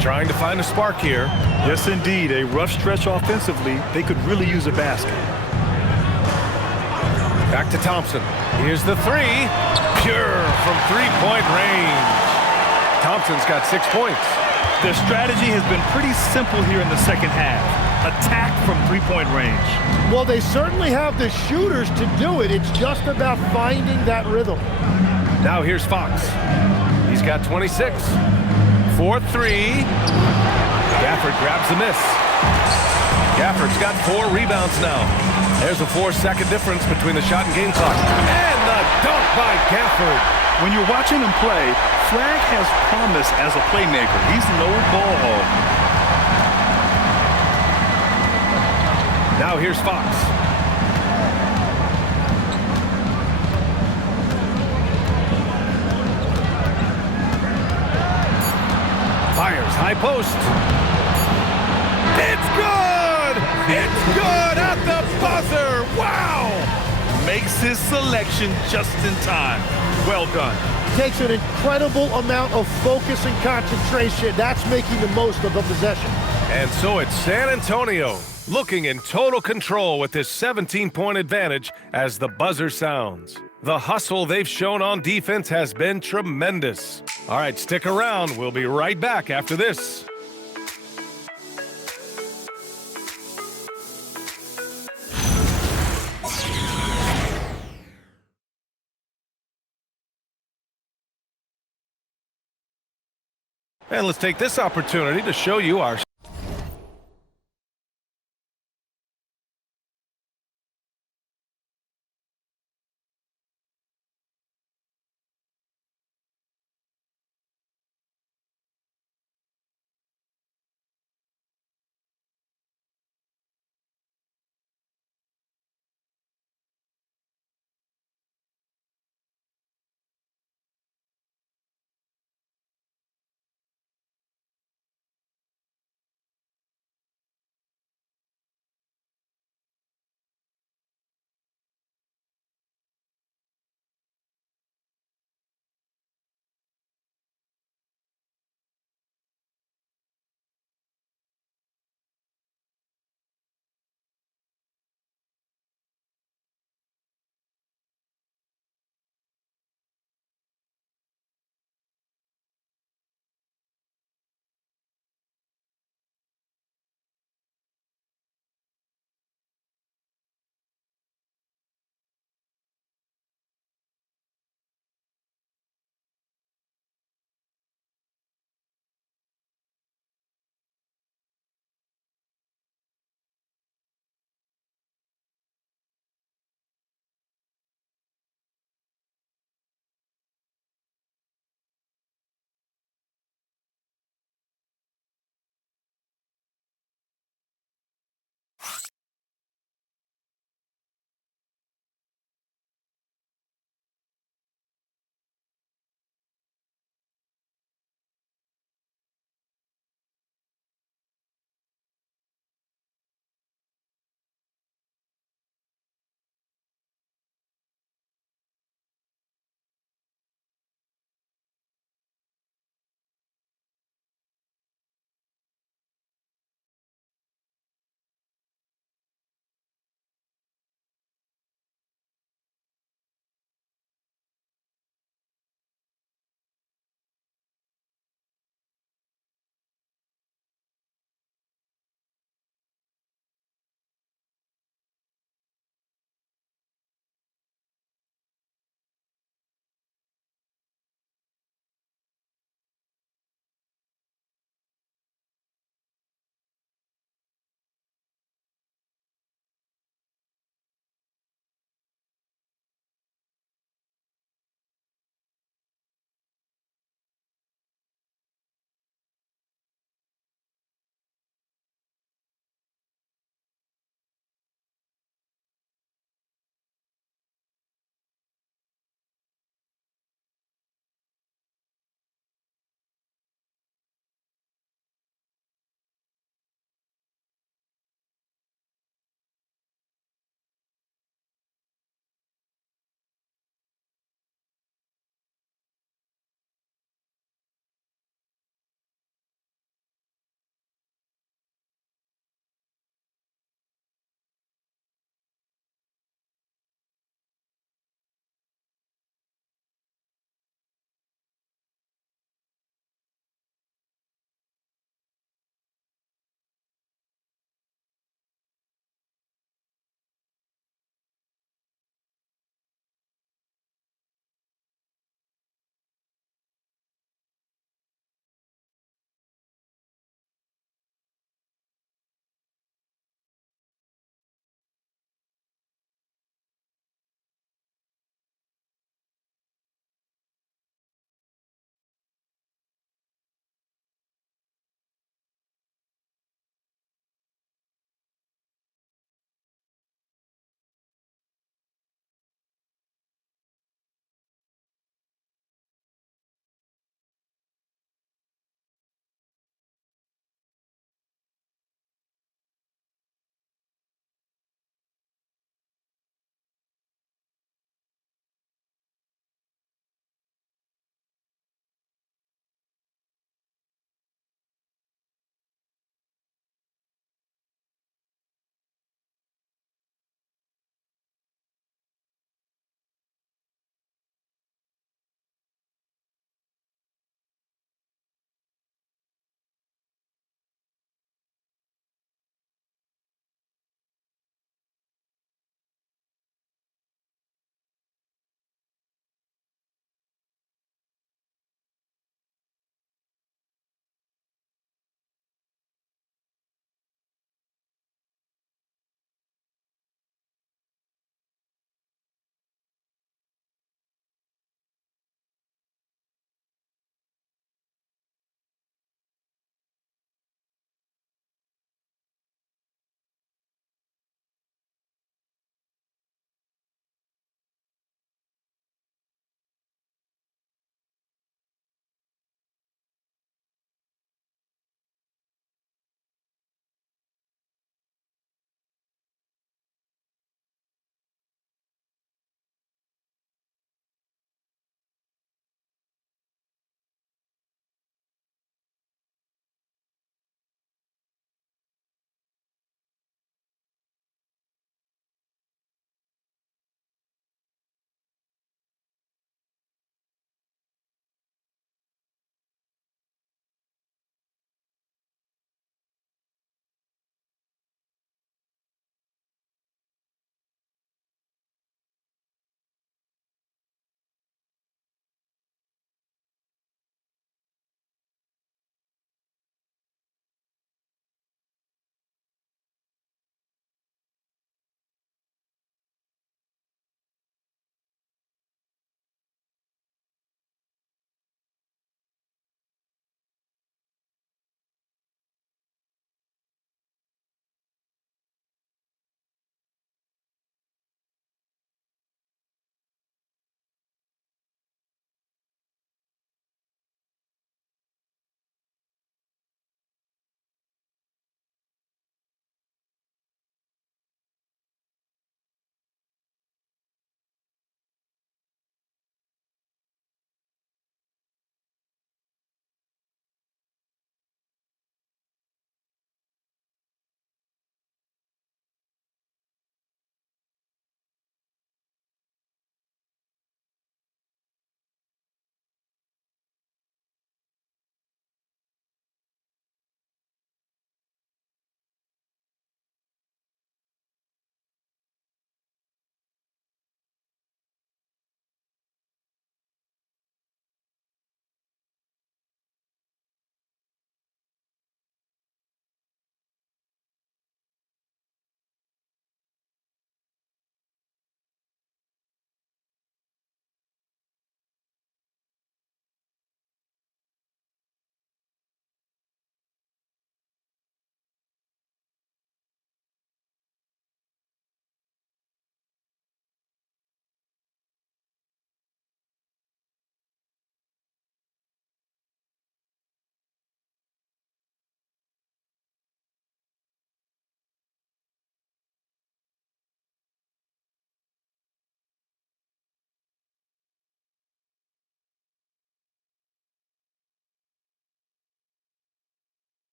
Trying to find a spark here. Yes, indeed. A rough stretch offensively. They could really use a basket. Back to Thompson. Here's the three. Pure from three-point range. Thompson's got 6 points. Their strategy has been pretty simple here in the second half. Attack from three-point range. Well, they certainly have the shooters to do it. It's just about finding that rhythm. Now here's Fox. He's got 26. 4-3. Gafford grabs the miss. Gafford's got 4 rebounds now. There's a 4-second difference between the shot and game clock. And the dunk by Gafford. When you're watching him play, Flagg has promise as a playmaker. He's no ball hog. Now here's Fox. Fires high post. It's good! It's good at the buzzer! Wow! Makes his selection just in time. Well done. Takes an incredible amount of focus and concentration. That's making the most of the possession. And so it's San Antonio looking in total control with this 17-point advantage as the buzzer sounds. The hustle they've shown on defense has been tremendous. All right, stick around. We'll be right back after this. And let's take this opportunity to show you our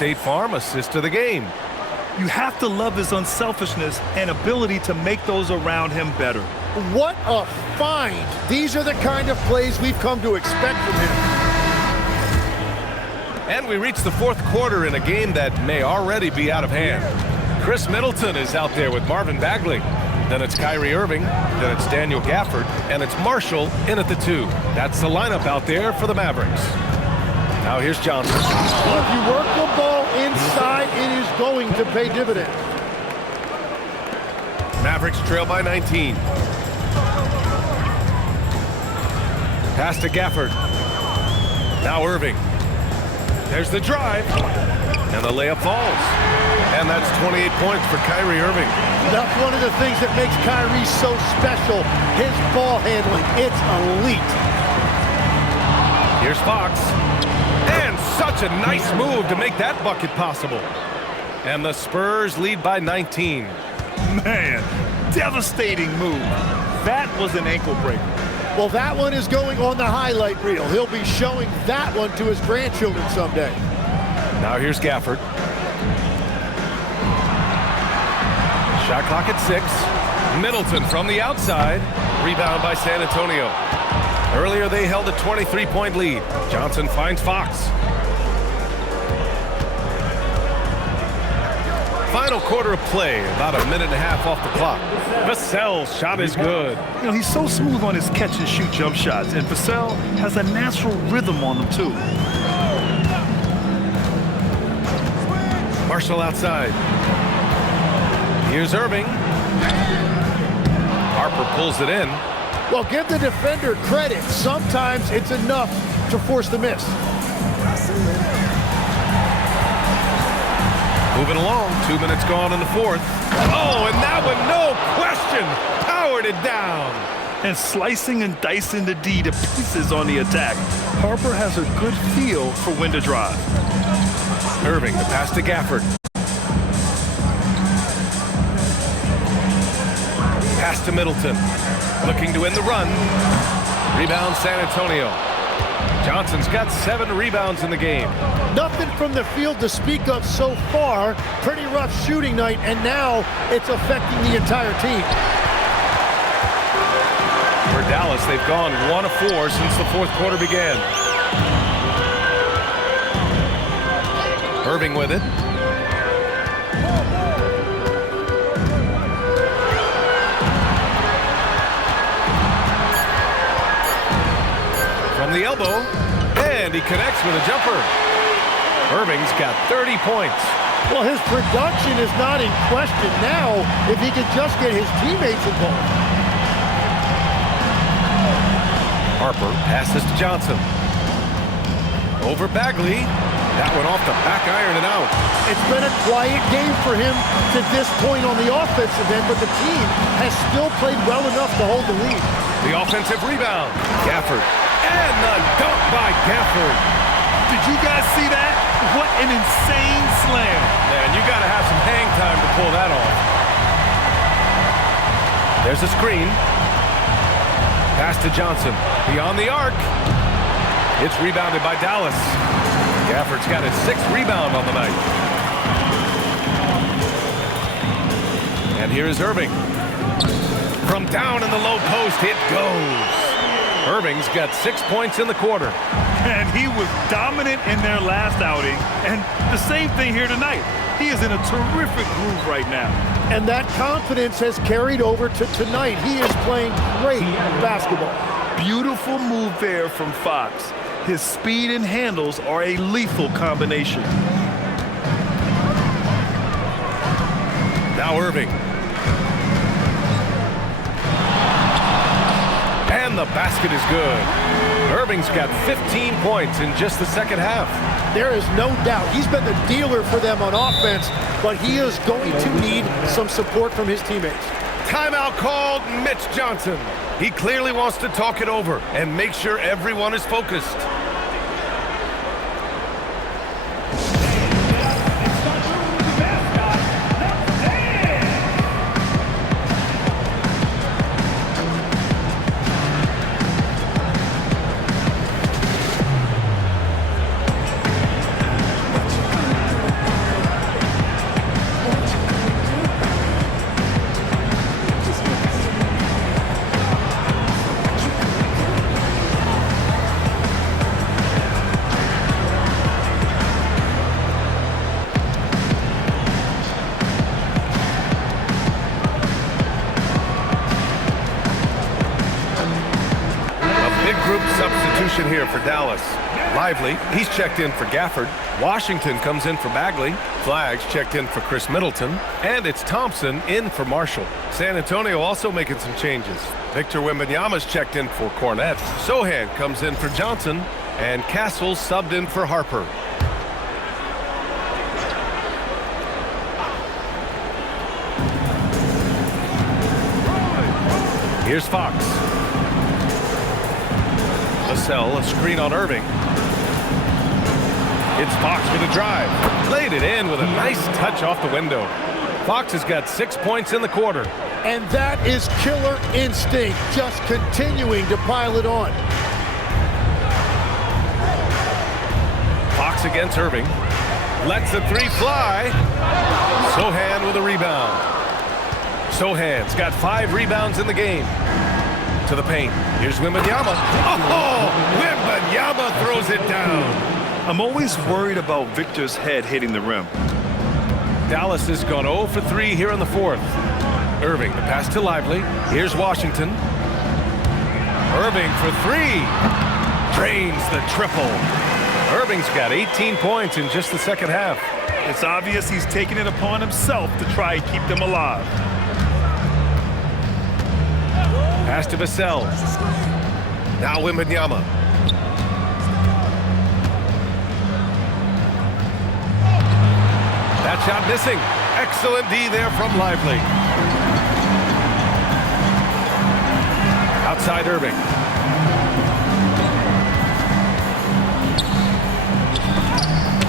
State Farm assist of the game. You have to love his unselfishness and ability to make those around him better. What a find. These are the kind of plays we've come to expect from him. And we reach the fourth quarter in a game that may already be out of hand. Chris Middleton is out there with Marvin Bagley. Then it's Kyrie Irving. Then it's Daniel Gafford. And it's Marshall in at the 2. That's the lineup out there for the Mavericks. Now here's Johnson. Well, if you work the ball inside, it is going to pay dividends. Mavericks trail by 19. Pass to Gafford. Now Irving. There's the drive. And the layup falls. And that's 28 points for Kyrie Irving. That's one of the things that makes Kyrie so special. His ball handling, it's elite. Here's Fox. And such a nice move to make that bucket possible. And the Spurs lead by 19. Man, devastating move. That was an ankle breaker. Well, that one is going on the highlight reel. He'll be showing that one to his grandchildren someday. Now here's Gafford. Shot clock at 6. Middleton from the outside. Rebound by San Antonio. Earlier they held a 23-point lead. Johnson finds Fox. Final quarter of play, about a minute and a half off the clock. Vassell's shot is good. You know, he's so smooth on his catch-and-shoot jump shots, and Vassell has a natural rhythm on them, too. Marshall outside. Here's Irving. Harper pulls it in. Well, give the defender credit. Sometimes it's enough to force the miss. Moving along, 2 minutes gone in the fourth. Oh, and that one, no question, powered it down. And slicing and dicing the D to pieces on the attack. Harper has a good feel for when to drive. Irving, the pass to Gafford. Pass to Middleton. Looking to win the run. Rebound San Antonio. Johnson's got 7 rebounds in the game. Nothing from the field to speak of so far. Pretty rough shooting night, and now it's affecting the entire team. For Dallas, they've gone 1 of 4 since the fourth quarter began. Irving with it. From the elbow, and he connects with a jumper. Irving's got 30 points. Well, his production is not in question now if he could just get his teammates involved. Harper passes to Johnson. Over Bagley. That one off the back iron and out. It's been a quiet game for him to this point on the offensive end, but the team has still played well enough to hold the lead. The offensive rebound. Gafford. And the dunk by Gafford. Did you guys see that? What an insane slam. Man, you got to have some hang time to pull that off. There's a screen. Pass to Johnson. Beyond the arc. It's rebounded by Dallas. Gafford's got his 6th rebound on the night. And here is Irving. From down in the low post, it goes. Irving's got 6 points in the quarter. And he was dominant in their last outing. And the same thing here tonight. He is in a terrific groove right now. And that confidence has carried over to tonight. He is playing great basketball. Beautiful move there from Fox. His speed and handles are a lethal combination. Now Irving. And the basket is good. Irving's got 15 points in just the second half. There is no doubt he's been the dealer for them on offense, but he is going to need some support from his teammates. Timeout called. Mitch Johnson. He clearly wants to talk it over and make sure everyone is focused. here for Dallas. Lively, he's checked in for Gafford. Washington comes in for Bagley. Flags checked in for Chris Middleton. And it's Thompson in for Marshall. San Antonio also making some changes. Victor Wembanyama's checked in for Cornette. Sohan comes in for Johnson. And Castle subbed in for Harper. Here's Fox. Vassell, a screen on Irving. It's Fox with a drive. Laid it in with a nice touch off the window. Fox has got 6 points in the quarter. And that is killer instinct, just continuing to pile it on. Fox against Irving. Lets the three fly. Sohan with a rebound. Sohan's got 5 rebounds in the game. To the paint. Here's Wembanyama. Oh, Wembanyama throws it down. I'm always worried about Victor's head hitting the rim. Dallas has gone 0 for 3 here in the fourth. Irving, the pass to Lively. Here's Washington. Irving for 3. Drains the triple. Irving's got 18 points in just the second half. It's obvious he's taking it upon himself to try and keep them alive. Pass to Vassell. Now Wembanyama. That shot missing. Excellent D there from Lively. Outside Irving.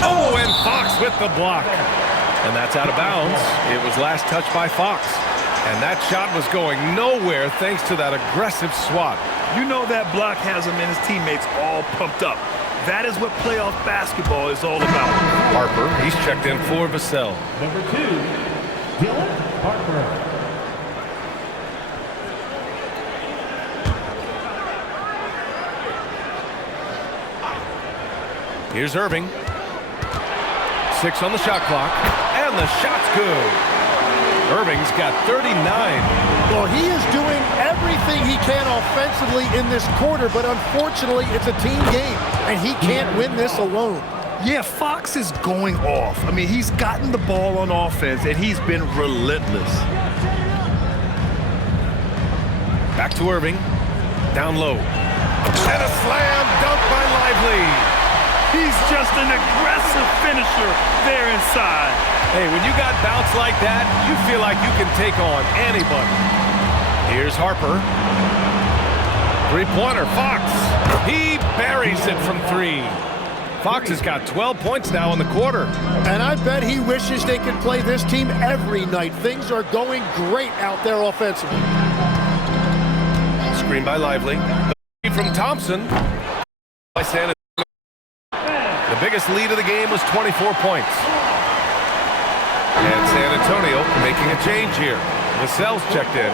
Oh, and Fox with the block. And that's out of bounds. It was last touched by Fox. And that shot was going nowhere thanks to that aggressive swat. You know that block has him and his teammates all pumped up. That is what playoff basketball is all about. Harper, he's checked in for Vassell. Number 2, Dylan Harper. Here's Irving. 6 on the shot clock. And the shot's good. Irving's got 39. Well, he is doing everything he can offensively in this quarter, but unfortunately, it's a team game, and he can't win this alone. Yeah, Fox is going off. I mean, he's gotten the ball on offense, and he's been relentless. Back to Irving. Down low. And a slam dunk by Lively. He's just an aggressive finisher there inside. Hey, when you got bounce like that, you feel like you can take on anybody. Here's Harper. Three-pointer, Fox. He buries it from 3. Fox has got 12 points now in the quarter. And I bet he wishes they could play this team every night. Things are going great out there offensively. Screen by Lively. The lead from Thompson. By San Antonio. The biggest lead of the game was 24 points. And San Antonio making a change here. Vassell's checked in.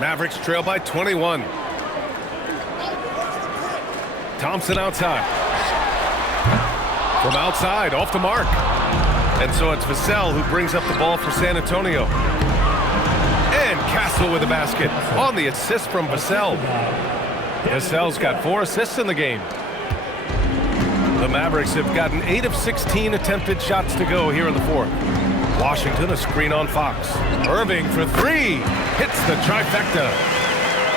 Mavericks trail by 21. Thompson outside. From outside, off the mark. And so it's Vassell who brings up the ball for San Antonio. And Castle with a basket on the assist from Vassell. Vassell's got 4 assists in the game. The Mavericks have gotten 8 of 16 attempted shots to go here in the fourth. Washington, a screen on Fox. Irving for 3. Hits the trifecta.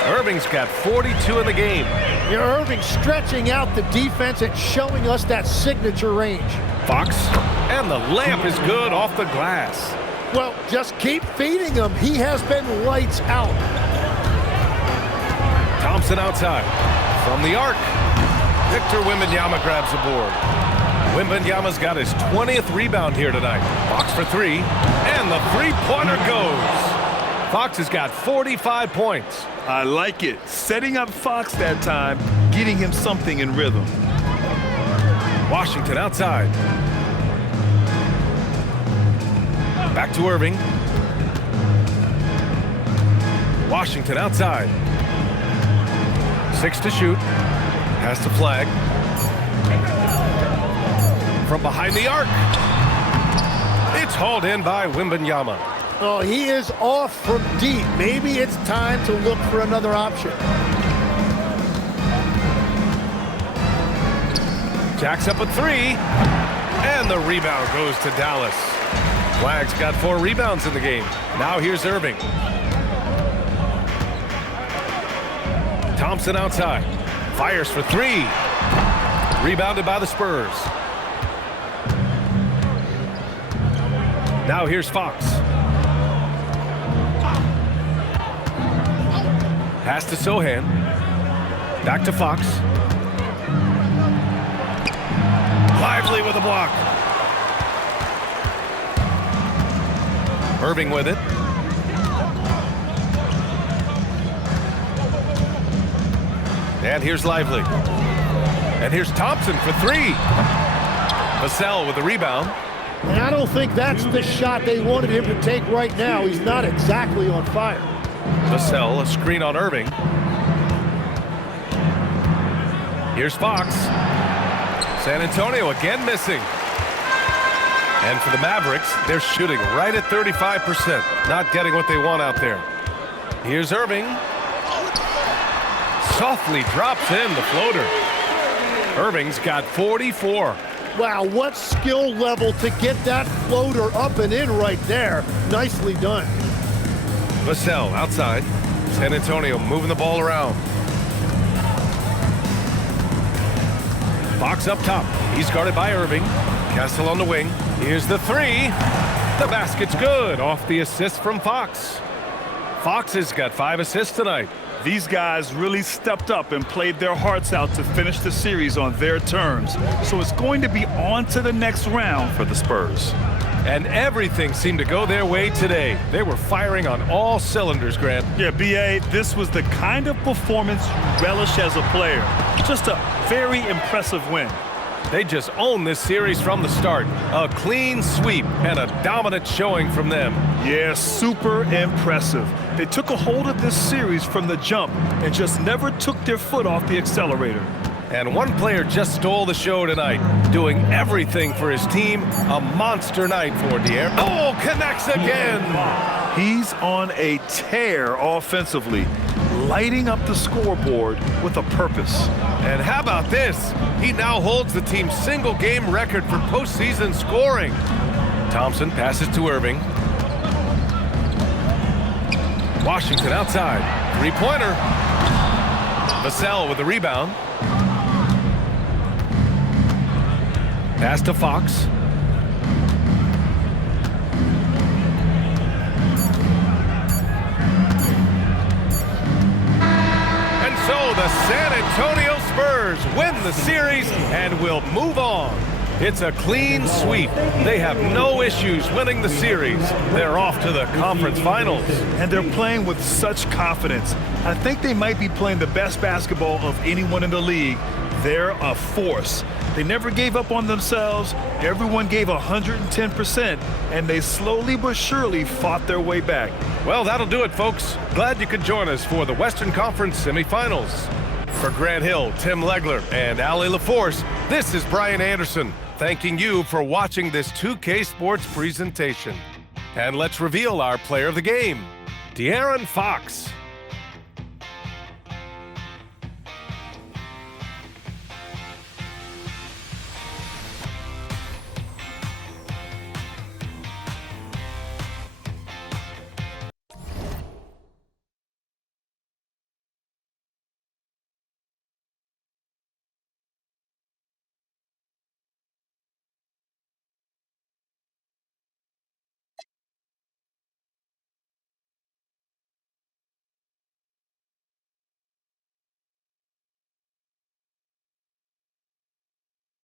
Irving's got 42 in the game. Irving stretching out the defense and showing us that signature range. Fox, and the layup is good off the glass. Well, just keep feeding him. He has been lights out. Thompson outside. From the arc. Victor Wembanyama grabs the board. Wembanyama's got his 20th rebound here tonight. Fox for 3. And the three-pointer goes. Fox has got 45 points. I like it. Setting up Fox that time, getting him something in rhythm. Washington outside. Back to Irving. Washington outside. 6 to shoot. Has to flag. From behind the arc. It's hauled in by Wembanyama. Oh, he is off from deep. Maybe it's time to look for another option. Jacks up a 3. And the rebound goes to Dallas. Flag's got 4 rebounds in the game. Now here's Irving. Thompson outside. Fires for 3. Rebounded by the Spurs. Now here's Fox. Pass to Sohan. Back to Fox. Lively with a block. Irving with it. And here's Lively. And here's Thompson for 3. Vassell with the rebound. And I don't think that's the shot they wanted him to take right now. He's not exactly on fire. Vassell, a screen on Irving. Here's Fox. San Antonio again missing. And for the Mavericks, they're shooting right at 35%. Not getting what they want out there. Here's Irving. Softly drops in the floater. Irving's got 44. Wow, what skill level to get that floater up and in right there. Nicely done. Vassell outside. San Antonio moving the ball around. Fox up top. He's guarded by Irving. Kessel on the wing. Here's the 3. The basket's good off the assist from Fox. Fox has got 5 assists tonight. These guys really stepped up and played their hearts out to finish the series on their terms. So it's going to be on to the next round for the Spurs. And everything seemed to go their way today. They were firing on all cylinders, Grant. Yeah, B.A., this was the kind of performance you relish as a player. Just a very impressive win. They just owned this series from the start. A clean sweep and a dominant showing from them. Yeah, super impressive. They took a hold of this series from the jump and just never took their foot off the accelerator. And one player just stole the show tonight, doing everything for his team. A monster night for De'Aaron. Oh, connects again. He's on a tear offensively, lighting up the scoreboard with a purpose. And how about this? He now holds the team's single-game record for postseason scoring. Thompson passes to Irving. Washington outside. Three-pointer. Vassell with the rebound. Pass to Fox. And so the San Antonio Spurs win the series and will move on. It's a clean sweep. They have no issues winning the series. They're off to the conference finals. And they're playing with such confidence. I think they might be playing the best basketball of anyone in the league. They're a force. They never gave up on themselves. Everyone gave 110%, and they slowly but surely fought their way back. Well, that'll do it, folks. Glad you could join us for the Western Conference semifinals. For Grant Hill, Tim Legler, and Ali LaForce, this is Brian Anderson, thanking you for watching this 2K Sports presentation. And let's reveal our player of the game, De'Aaron Fox.